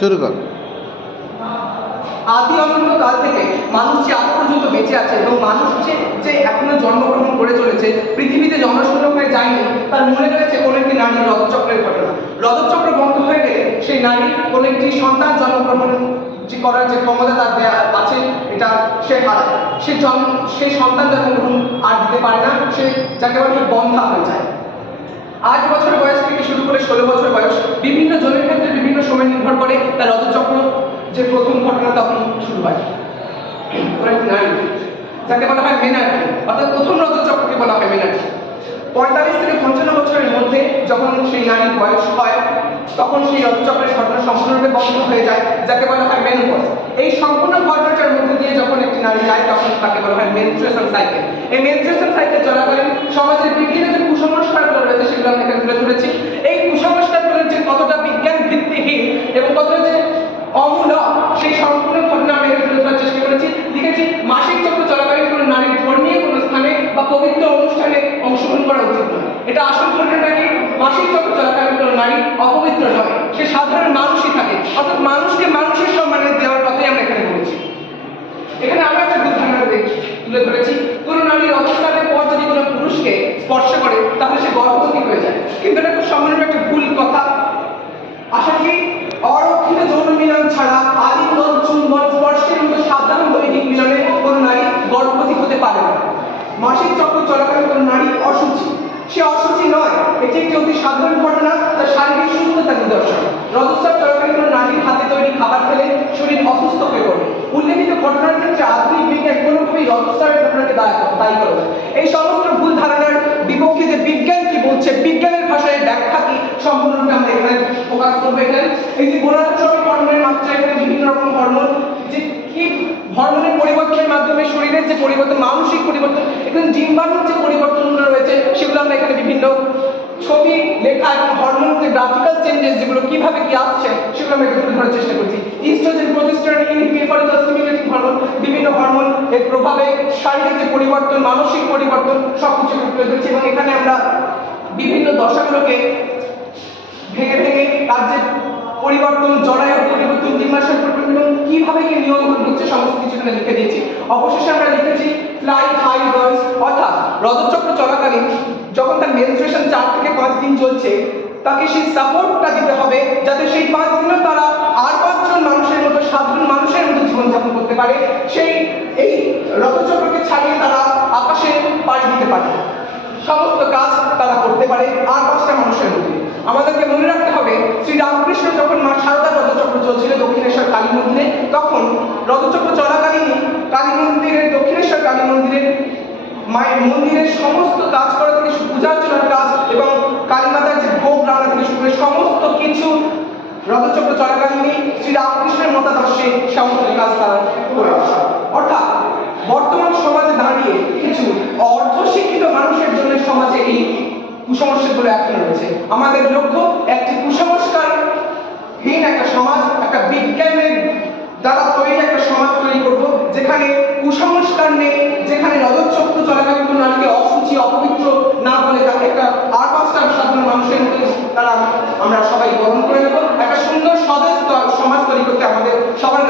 শুরু কর। আদি অনন্ত কাল থেকে মানুষ যে আজ পর্যন্ত বেঁচে আছে এবং মানুষ যে এখনো জন্মগ্রহণ করে চলেছে, পৃথিবীতে জনশূন্য হয়ে যায়নি, তার মূলে রয়েছে কোনো একটি নারীর রজতচক্রের ঘটনা। রজতচক্র বন্ধ হয়ে গেলে সেই নারী কোনো একটি সন্তান জন্মগ্রহণ করার যে ক্ষমতা তার আছে, এটা সে হারায়। সে সন্তান জন্মগ্রহণ আর দিতে পারে না, সে যাকে বলে বন্ধা হয়ে যায়। 8 বছর বয়স থেকে শুরু করে 16 বছর বয়স, বিভিন্ন জনের ক্ষেত্রে বিভিন্ন সময় নির্ভর করে তার রজতচক্র যে প্রথম ঘটনা তখন শুরু হয়। নারী যাকে বলা হয় মেনার্কি, অর্থাৎ প্রথম রজতচক্রকে বলা হয় মেনার্কি। 45 থেকে 55 বছরের মধ্যে যখন সেই নারীর বয়স হয়, তখন সেই রজতচক্রের ঘটনা সম্পূর্ণরূপে বন্ধ হয়ে যায়, যাকে বলা হয় মেনোপজ। এই সম্পূর্ণ ঘটনাটার মধ্যে দিয়ে যখন একটি নারী যায়, তখন তাকে বলা হয় মেনস্ট্রুয়েশন সাইকেল। এই মেনস্ট্রুয়েশন সাইকেল চলাকালীন সমাজের বিভিন্ন যে কুসংস্কারগুলো রয়েছে সেগুলো আমি এখানে তুলে ধরেছি। এই কুসংস্কারগুলোর যে কতটা বিজ্ঞান ভিত্তিহীন এবং কতটা যে অমূলক, সেই সম্পূর্ণ ঘটনা আমি এখানে তুলে ধরার চেষ্টা করেছি। লিখেছি, মাসিক চক্র চলাকালীন কোনো নারীর ধর্মীয় কোনো স্থানে বা পবিত্র অনুষ্ঠানে অংশগ্রহণ করা উচিত নয়। এটা আসল ঘটনাটা কি? মাসিক চক্র চলাকালীন কোনো নারী অপবিত্র নয়, সে সাধারণ মানুষই থাকে, অর্থাৎ মানুষকে মানুষের সম্মানে দেওয়ার কথাই আমরা এখানে বলেছি। এখানে আমরা একটা ভুল ধারণা তুলে ধরেছি, কোনো নারীর অবস্থানের পর যদি কোনো পুরুষকে স্পর্শ করে তাহলে সে গর্ভবতী হয়ে যায়, কিন্তু এটা খুব সামান্য একটা ভুল কথা। আশা করি অরক্ষিত যৌন মিলন ছাড়া আলিঙ্গন, চুম্বন, স্পর্শের মতো সাধারণ দৈহিক মিলনে কোনো নারী গর্ভবতী হতে পারে না। মাসিক চক্র চলাকালীন কোনো নারী অসুচি, সে অসুচি নয়, এটি একটি অতি সাধারণ ঘটনা, তার শারীরিক সুস্থতার নিদর্শন। রজস্রাব চলাকালীন কোনো নারীর হাতে তৈরি খাবার খেলে শরীর অসুস্থ হয়ে পড়ে। উল্লেখিত ঘটনার ক্ষেত্রে আধুনিক বিজ্ঞান কোনোভাবেই রজস্রাবের ঘটনাকে দায়ী করে না। এই সমস্ত ভুল ধারণার বিপক্ষে যে বিজ্ঞান কি বলছে, বিজ্ঞানের ভাষায় ব্যাখ্যা কি, সম্পূর্ণরূপে আমরা এখানে প্রকাশ করবো। এখানে এই যে গোনাটোট্রপিক হরমোনের মাত্রা, এখানে বিভিন্ন রকম হরমোন, যে কি হরমোনের পরিবর্তনের মাধ্যমে শরীরের যে পরিবর্তন, মানসিক পরিবর্তন, এখানে জিনবাণুর যে পরিবর্তনগুলো রয়েছে সেগুলো আমরা এখানে বিভিন্ন ছবি, লেখা এবং হরমোন যে গ্রাফিক্যাল চেঞ্জেস যেগুলো কিভাবে কি আসছে সেগুলো আমরা তুলে ধরার চেষ্টা করছি। Estrogen, progesterone, inhibitory, stimulating hormone, বিভিন্ন হরমোন এর প্রভাবে শারীরিক যে পরিবর্তন, মানসিক পরিবর্তন সবকিছু তুলে ধরছি। এবং এখানে আমরা বিভিন্ন দশাগুলোকে ভেঙে ভেঙে তার যে পরিবর্তন, জরায়ুর পরিবর্তন, ডিম্বাশয়ের পরিবর্তন এবং কিভাবে কি নিয়ন্ত্রণ হচ্ছে সমস্ত কিছু এখানে লিখে দিয়েছি। অবশেষে আমরা লিখেছি ফ্লাই হাই গার্লস, অর্থাৎ রজতচক্র চলাকালীন যখন তার মেনস্ট্রুয়েশন 4 থেকে 5 দিন চলছে, তাকে সেই সাপোর্টটা দিতে হবে যাতে সেই 5 দিনও তারা আর 5 জন মানুষের মতো, সাধারণ মানুষের মতো জীবনযাপন করতে পারে, এই রজতচক্রকে ছাড়িয়ে তারা আকাশে পাড়ি দিতে পারে, সমস্ত কাজ তারা করতে পারে আর 5টা মানুষের মধ্যে। আমাদেরকে মনে রাখতে হবে, শ্রীরামকৃষ্ণ যখন মা শারদার রজতচক্র চলছিল দক্ষিণেশ্বর কালী মন্দিরে, তখন রজতচক্র চলাকালীনই কালী মন্দিরের, দক্ষিণেশ্বর কালী মন্দিরের মায়ের মন্দিরের সমস্ত কাজ করা থেকে পূজার্চনার কাজ এবং কালীমাতার যে ভোগ রান্না থেকে শুরু করে সমস্ত কিছু রজতচক্র চলাকালীনই শ্রীরামকৃষ্ণের মতাদর্শে সমস্ত কাজ তারা করে আসে। অর্থাৎ বর্তমান সমাজে দাঁড়িয়ে কিছু অর্ধশিক্ষিত মানুষের জন্য সমাজে এই কুসংস্কারগুলো এখন রয়েছে। আমাদের লক্ষ্য একটি কুসংস্কারহীন একটা সমাজ, একটা বিজ্ঞানের দ্বারা তৈরি একটা সমাজ তৈরি করব, যেখানে কুসংস্কার নেই, যেখানে রজতচক্র চলাকালীন কোনো নারীকে অসুচি, অপবিত্র না বলে তাকে একটা আর 5টা সাধারণ মানুষের মধ্যে আমরা সবাই গ্রহণ করে নেব। একটা সুন্দর স্বদেশ সমাজ তৈরি করতে আমাদের সবার